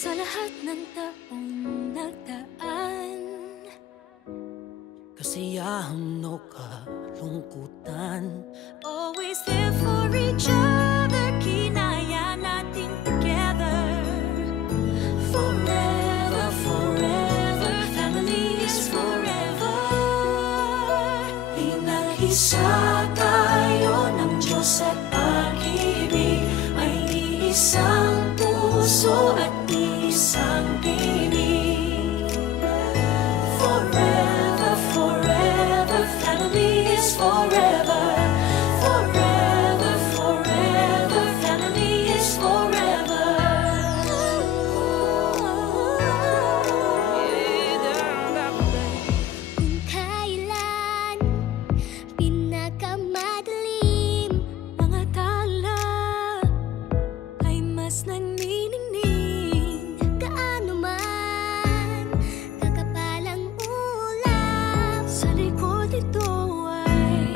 Sa lahat ng taong nagdaan, kasiyahan o kalungkutan, always there for each other, kinaya natin together. Forever, forever, family is forever. Pinag-isa tayo ng Diyos at pag-ibig, may iisang puso at isang tinig. Forever, forever, family is forever. Forever, forever, family is forever. Kung kailan pinakamadilim, mga tala ay mas nagniningning. Gaano man kakapalang ulap, sa likod ito ay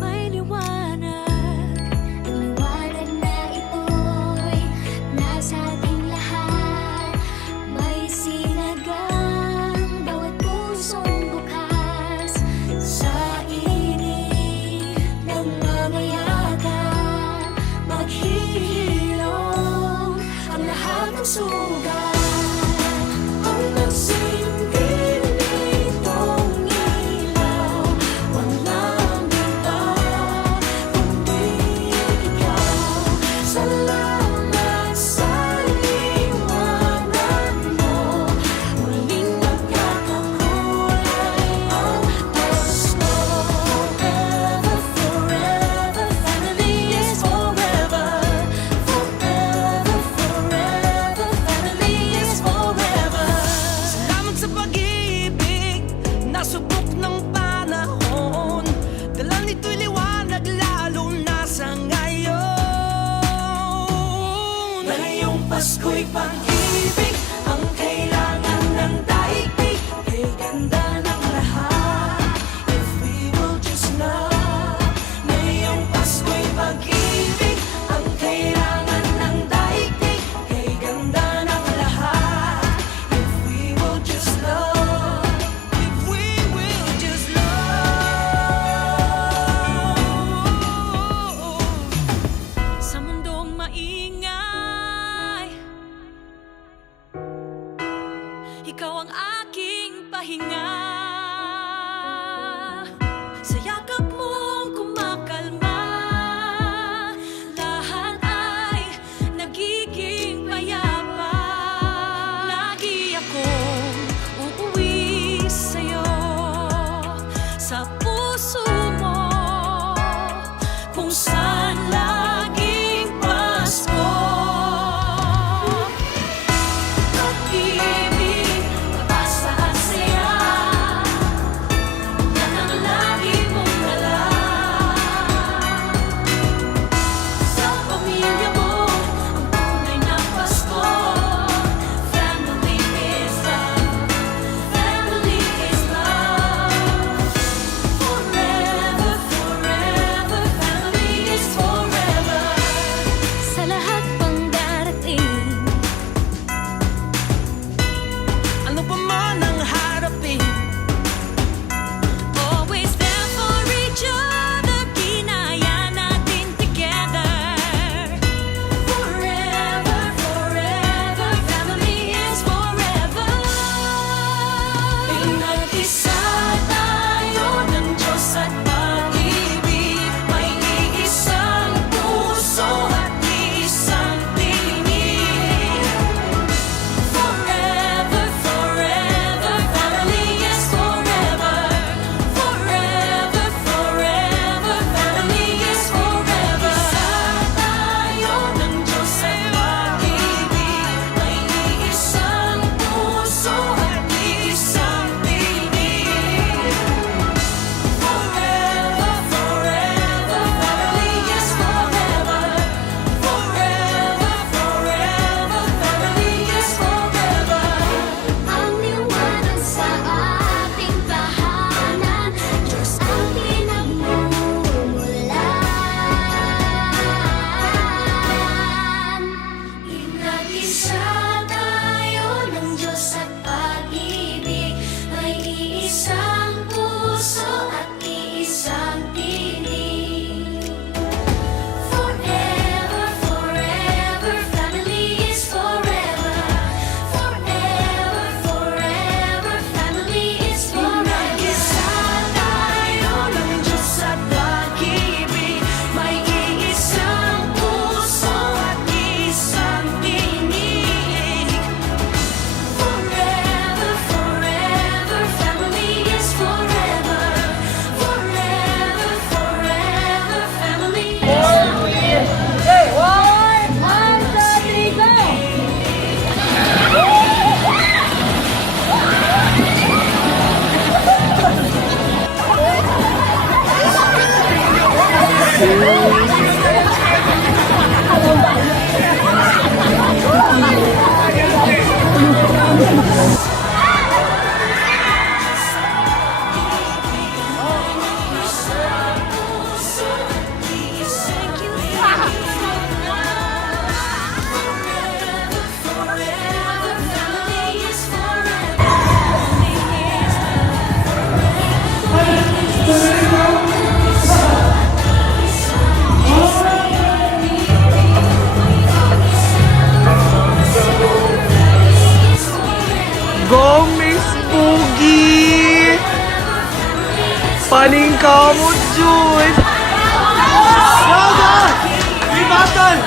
may liwanag. Ang liwanag na ito'y nasa ating lahat. May sinagang bawat pusong bukas. Sa init ng mga yakan, maghihilom ang lahat ng sugat. Ang nagsinggil nitong ilaw, walang iba kundi ikaw. Salamat sa liwanag mo, muling magkakakulay ang pasto. Forever, forever, family is forever. Forever, forever, family is forever. salamat sa pag-ibig, nasubok ng panahon. Dala nito'y liwanag lalo na sa ngayon. Ngayong Pasko'y pag-ibig ang kailangan ng daigdig. Kay ganda ng lahat, if we will just love. Ngayong Pasko'y pag-ibig ang kailangan ng daigdig. Kay ganda ng lahat, if we will just love. If we will just love. Sa mundong maingay, ikaw ang aking pahinga. Sa yakap mong kumakalma, lahat ay nagiging payapa. Lagi akong uuwi sa'yo, sa puso mo, kung saan laging Pasko. Pag-ibig, pag-asa at saya, kamot, Joy! Gaga! May battle!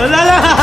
Wala lang!